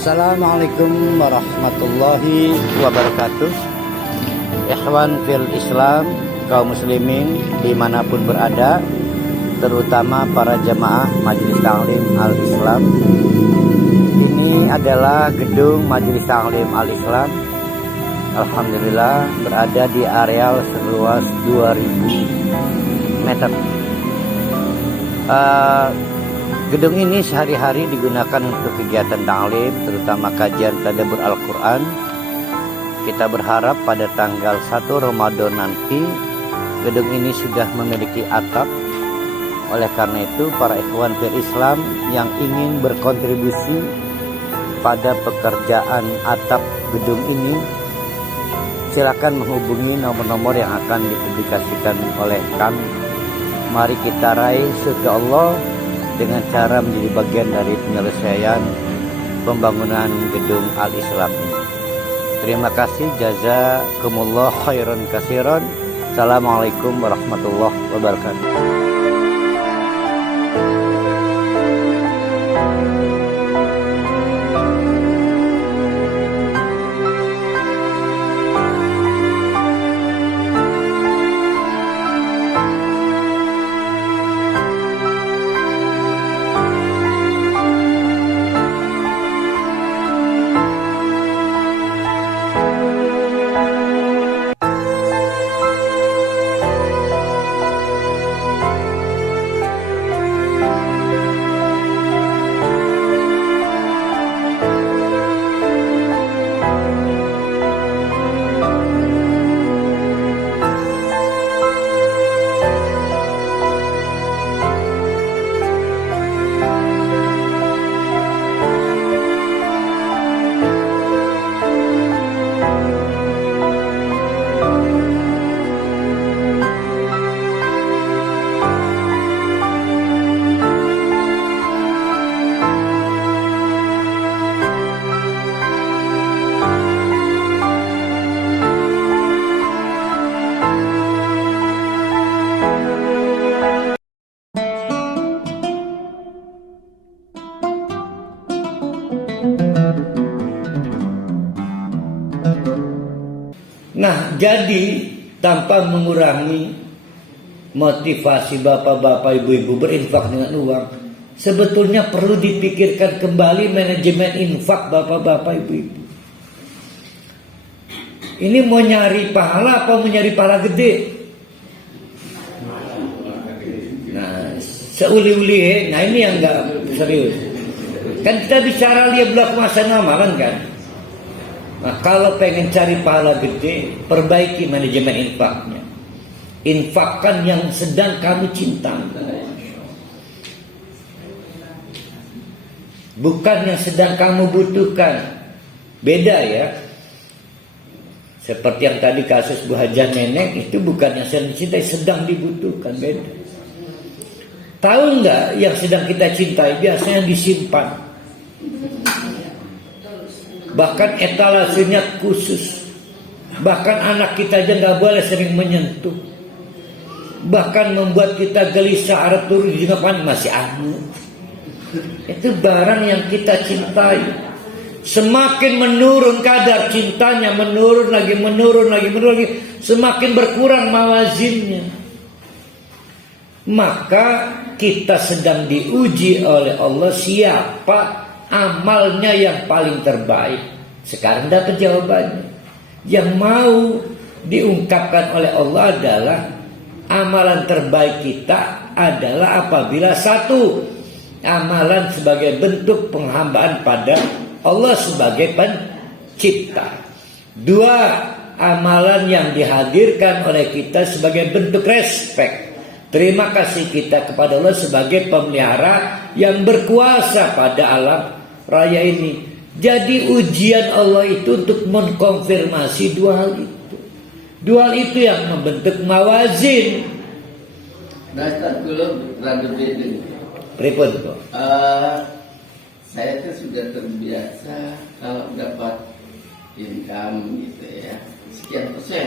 Assalamualaikum warahmatullahi wabarakatuh. Ikhwan fil Islam, kaum muslimin dimanapun berada, terutama para jamaah Majelis Ta'lim Al-Islam. Ini adalah gedung Majelis Ta'lim Al-Islam. Alhamdulillah berada di areal seluas 2000 meter. Gedung ini sehari-hari digunakan untuk kegiatan ta'lim, terutama kajian tadabbur Al-Quran. Kita berharap pada tanggal 1 Ramadan nanti gedung ini sudah memiliki atap. Oleh karena itu, para ikhwan fil Islam yang ingin berkontribusi pada pekerjaan atap gedung ini, silakan menghubungi nomor-nomor yang akan dipublikasikan oleh kami. Mari kita raih surga Allah dengan cara menjadi bagian dari penyelesaian pembangunan gedung Al-Islam ini. Terima kasih, jazakumullah khairan katsiran. Assalamualaikum warahmatullahi wabarakatuh. Nah, jadi tanpa mengurangi motivasi bapak-bapak, ibu-ibu berinfak dengan uang, sebetulnya perlu dipikirkan kembali manajemen infak bapak-bapak, ibu-ibu. Ini mau nyari pahala apa mau nyari pahala gede? Nah, seuli-uli, nah ini yang enggak serius. Kan kita bicara lihat belakang masa amalan kan? Nah, kalau pengen cari pahala gede, perbaiki manajemen infaknya. Infakkan yang sedang kamu cinta, bukan yang sedang kamu butuhkan. Beda ya. Seperti yang tadi kasus Bu Hajah Nenek, itu bukan yang sedang dicintai, sedang dibutuhkan. Beda. Tahu nggak yang sedang kita cintai biasanya disimpan. Bahkan etalasenya khusus. Bahkan anak kita aja nggak boleh sering menyentuh. Bahkan membuat kita gelisah, arah turun juga masih anu. Itu barang yang kita cintai. Semakin menurun kadar cintanya, menurun lagi, semakin berkurang mawazinnya. Maka kita sedang diuji oleh Allah siapa amalnya yang paling terbaik. Sekarang dapat jawabannya. Yang mau diungkapkan oleh Allah adalah amalan terbaik kita adalah apabila satu, amalan sebagai bentuk penghambaan pada Allah sebagai pencipta. Dua, amalan yang dihadirkan oleh kita sebagai bentuk respek, terima kasih kita kepada Allah sebagai pemelihara yang berkuasa pada alam raya ini. Jadi ujian Allah itu untuk mengkonfirmasi dua hal itu. Dua hal itu yang membentuk mawazin. Dasar belum rada beda. Pripun kok? Saya tuh sudah terbiasa kalau dapat income gitu ya, sekian persen,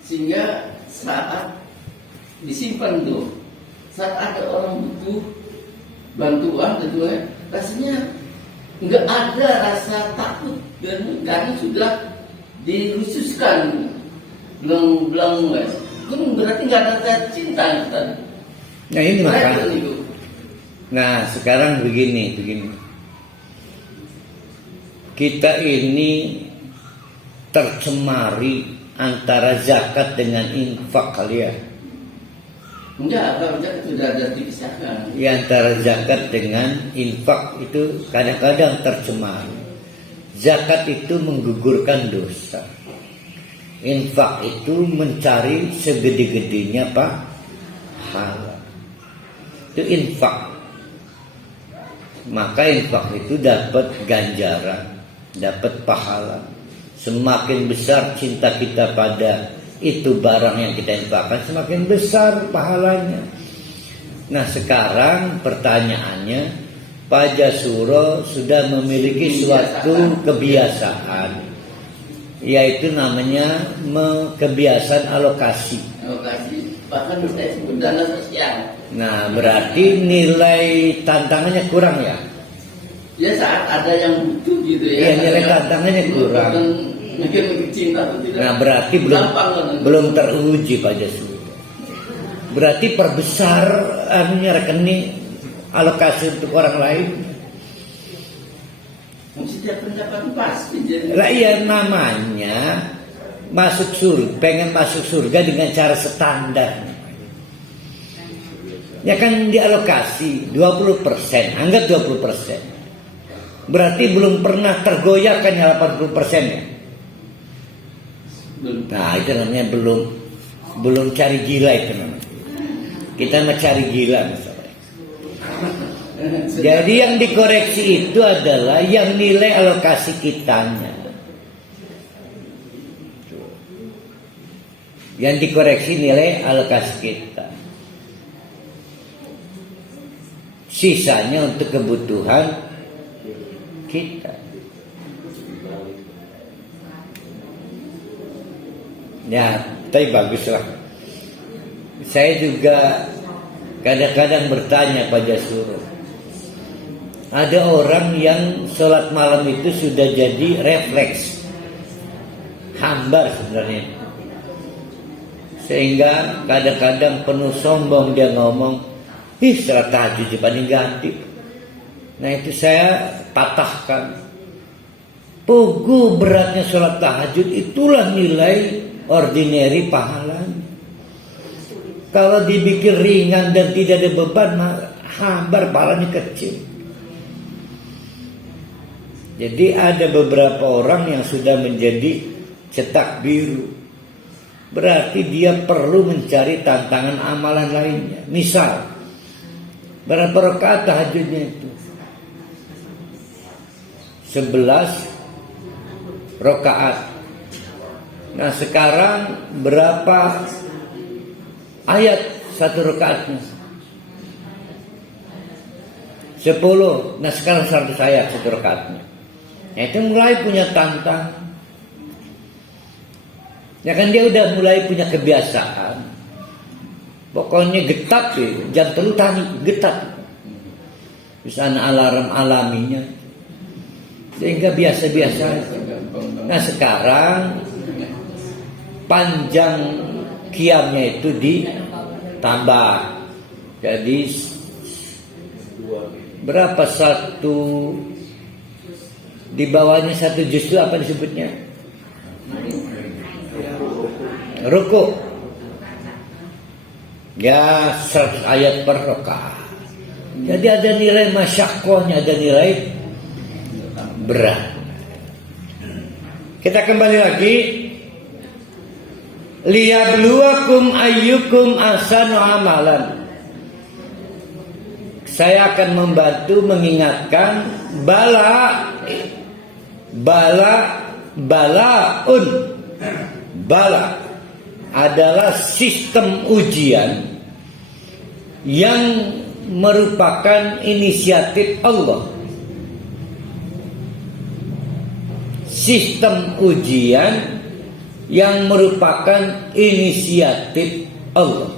sehingga saat disimpan tuh, saat ada orang butuh bantuan tentunya rasanya nggak ada rasa takut karena sudah dirususkan belang-belang, kan berarti nggak ada rasa cinta kan? Nah ini maka. Betul, itu. Nah sekarang begini. Kita ini tercemari antara zakat dengan infak kali ya. Enggak, kalau zakat sudah ada dipisahkan. Ya, antara zakat dengan infak itu kadang-kadang tercemar. Zakat itu menggugurkan dosa. Infak itu mencari segede-gedenya pahala. Itu infak. Maka infak itu dapat ganjaran, dapat pahala. Semakin besar cinta kita pada itu barang yang kita infakkan, semakin besar pahalanya. Nah sekarang pertanyaannya, Pak Jasuro sudah memiliki suatu kebiasaan, yaitu namanya kebiasaan alokasi. Bahkan saya sebut dana sosial. Nah berarti nilai tantangannya kurang ya? Ya saat ada yang butuh gitu ya. Iya, nilai tantangannya kurang. Mungkin cinta atau tidak. Nah berarti belum teruji Pak Jasuro. Berarti perbesar rekening alokasi untuk orang lain. Setiap pendapatan pasti. Lah iya, namanya masuk surga, pengen masuk surga dengan cara standar. Ya kan dialokasi 20%, anggap 20%. Berarti belum pernah tergoyahkan 80% ya. Nah itu namanya belum cari gila itu namanya. Kita mau cari gila misalnya. Jadi yang dikoreksi itu adalah yang nilai alokasi kitanya. Yang dikoreksi nilai alokasi kita. Sisanya untuk kebutuhan kita. Ya, tapi baguslah. Saya juga kadang-kadang bertanya Pak Jasuro. Ada orang yang sholat malam itu sudah jadi refleks, hambar sebenarnya. Sehingga kadang-kadang penuh sombong dia ngomong, sholat tahajud paling negatif. Nah itu saya patahkan. Pugu beratnya sholat tahajud, itulah nilai ordinary pahalanya. Kalau dibikin ringan dan tidak ada beban, hambar pahalanya kecil. Jadi ada beberapa orang yang sudah menjadi cetak biru. Berarti dia perlu mencari tantangan amalan lainnya. Misal, berapa rakaat tahajudnya itu? 11 rakaat. Nah sekarang berapa ayat satu rakaatnya? 10. Nah sekarang 100 ayat satu rakaatnya. Nah, itu mulai punya tantangan. Ya kan dia udah mulai punya kebiasaan. Pokoknya getak ya, jam 3 tani getak. Bisa alarm alaminya. Sehingga biasa-biasa. Nah sekarang panjang qiyamnya itu ditambah. Jadi berapa satu di bawahnya satu juz itu apa disebutnya? Ruku. Ya 100 ayat per rakaat. Jadi ada nilai masyaqqahnya, ada nilai berat. Kita kembali lagi. Liyabluwakum ayyukum ahsanu amalan. Saya akan membantu mengingatkan bala adalah sistem ujian yang merupakan inisiatif Allah. Sistem ujian yang merupakan inisiatif Allah.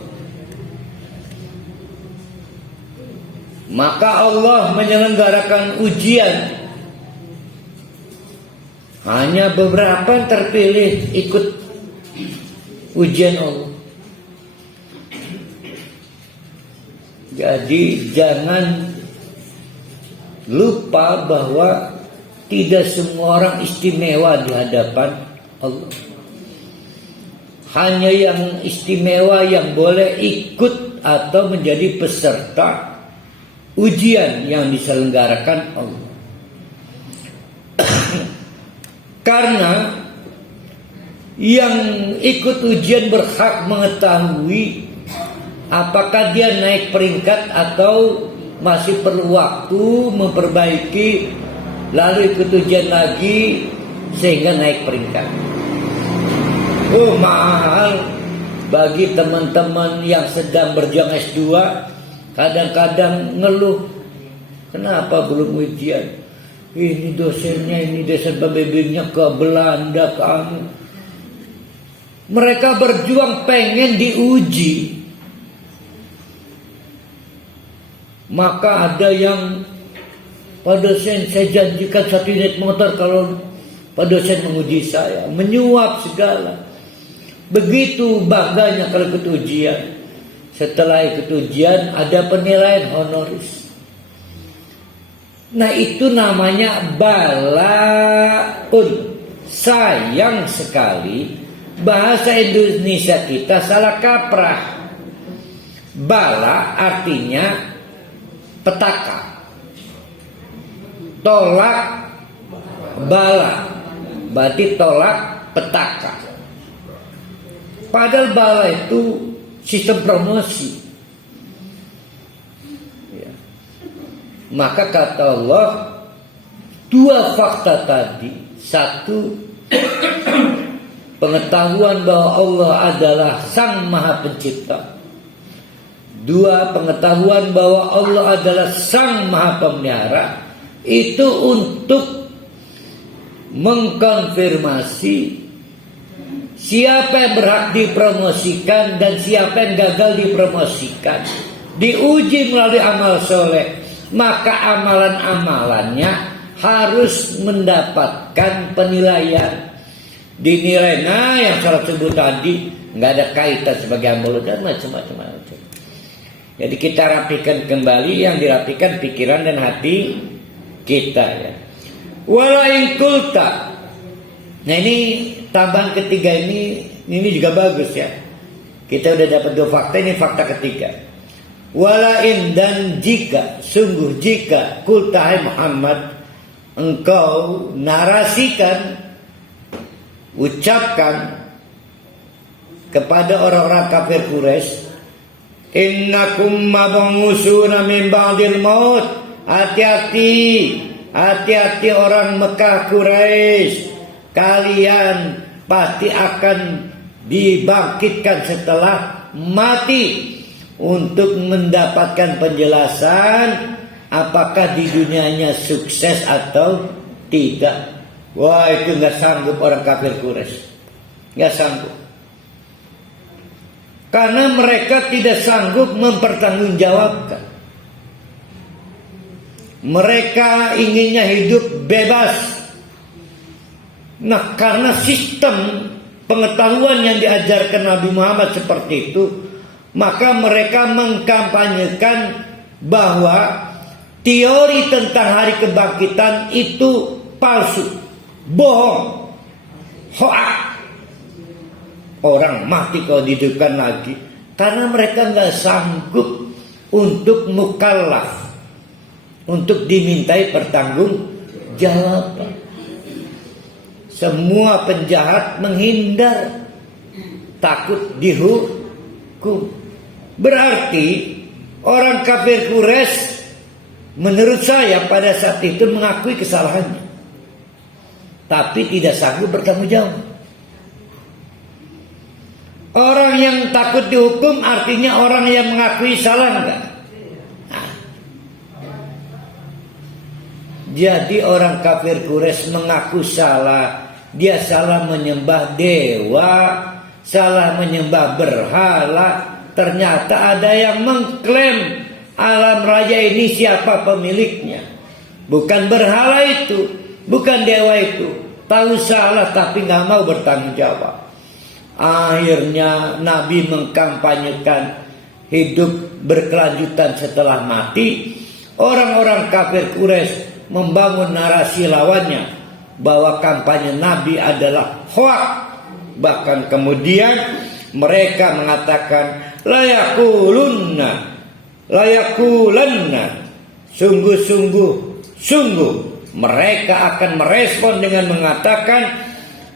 Maka Allah menyelenggarakan ujian Hanya beberapa yang terpilih ikut ujian Allah. Jadi jangan lupa bahwa tidak semua orang istimewa di hadapan Allah. Hanya yang istimewa yang boleh ikut atau menjadi peserta ujian yang diselenggarakan Allah. Karena yang ikut ujian berhak mengetahui apakah dia naik peringkat atau masih perlu waktu memperbaiki, lalu ikut ujian lagi sehingga naik peringkat. Mahal bagi teman-teman yang sedang berjuang S2, kadang-kadang ngeluh, kenapa belum ujian? Ini dosennya, ini dosen pembimbingnya ke Belanda, ke anu. Mereka berjuang pengen diuji. Maka ada yang, Pak dosen saya janjikan 1 unit motor kalau Pak dosen menguji saya, menyuap segala. Begitu bangganya kalau ikut ujian. Setelah ikut ujian ada penilaian honoris. Nah itu namanya balaun. Sayang sekali bahasa Indonesia kita salah kaprah. Bala artinya petaka. Tolak bala berarti tolak petaka. Padahal bala itu sistem promosi. Ya. Maka kata Allah, 2 fakta tadi. 1, pengetahuan bahwa Allah adalah Sang Maha Pencipta. 2, pengetahuan bahwa Allah adalah Sang Maha Pemelihara. Itu untuk mengkonfirmasi siapa yang berhak dipromosikan dan siapa yang gagal dipromosikan. Diuji melalui amal soleh, maka amalan-amalannya harus mendapatkan penilaian. Dinilai, nah yang saya sebut tadi nggak ada kaitan sebagai amal dan macam-macam. Jadi kita rapikan kembali, yang dirapikan pikiran dan hati kita ya. Walain kulta. Nah ini tambahan ketiga ini juga bagus ya. Kita udah dapat 2 fakta, ini fakta ketiga. Walain, dan jika, sungguh jika kulta hai Muhammad, engkau narasikan, ucapkan kepada orang-orang kafir Quraisy, innakum mab'usuna min ba'dil maut. Hati-hati orang Mekah Quraisy, kalian pasti akan dibangkitkan setelah mati untuk mendapatkan penjelasan apakah di dunianya sukses atau tidak. Wah, itu nggak sanggup orang kafir Quraisy, nggak sanggup, karena mereka tidak sanggup mempertanggungjawabkan. Mereka inginnya hidup bebas. Nah, karena sistem pengetahuan yang diajarkan Nabi Muhammad seperti itu, maka mereka mengkampanyekan bahwa teori tentang hari kebangkitan itu palsu, bohong, hoak. Orang mati kalau dihidupkan lagi, karena mereka nggak sanggup untuk mukallaf, untuk dimintai pertanggungjawaban. Semua penjahat menghindar, takut dihukum. Berarti orang kafir Quraisy menurut saya pada saat itu mengakui kesalahannya, tapi tidak sanggup bertanggung jawab. Orang yang takut dihukum artinya orang yang mengakui salah enggak? Nah. Jadi orang kafir Quraisy mengaku salah. Dia salah menyembah dewa, salah menyembah berhala. Ternyata ada yang mengklaim alam raya ini siapa pemiliknya. Bukan berhala itu, bukan dewa itu, tahu salah tapi nggak mau bertanggung jawab. Akhirnya Nabi mengkampanyekan hidup berkelanjutan setelah mati. Orang-orang kafir Quraisy membangun narasi lawannya bahwa kampanye Nabi adalah hoak. Bahkan kemudian mereka mengatakan layakulanna, sungguh mereka akan merespon dengan mengatakan,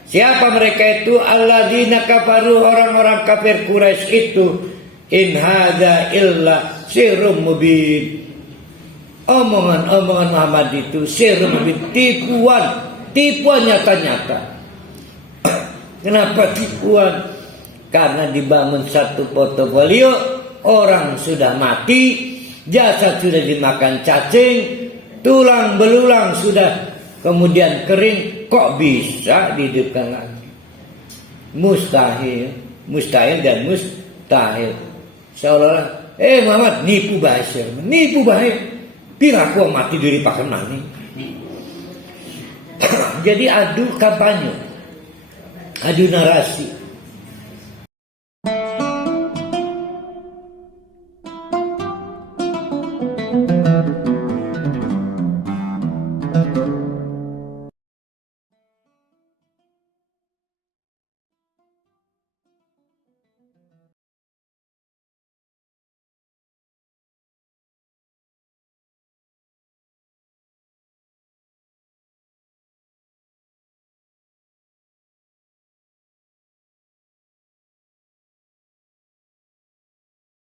siapa mereka itu? Alladzina kafaru, orang-orang kafir Quraisy itu, in hadza illa sihrun mubin. Omongan-omongan Muhammad itu sihrun mubin, tipuan nyata-nyata. Kenapa tipuan? Karena dibangun satu portofolio, orang sudah mati, jasad sudah dimakan cacing, tulang belulang sudah kemudian kering, kok bisa dihidupkan lagi? Mustahil dan mustahil. Seolah-olah Muhammad nipu bahaya. Pira aku mati dari pakai mani. Jadi adu kampanye, adu narasi.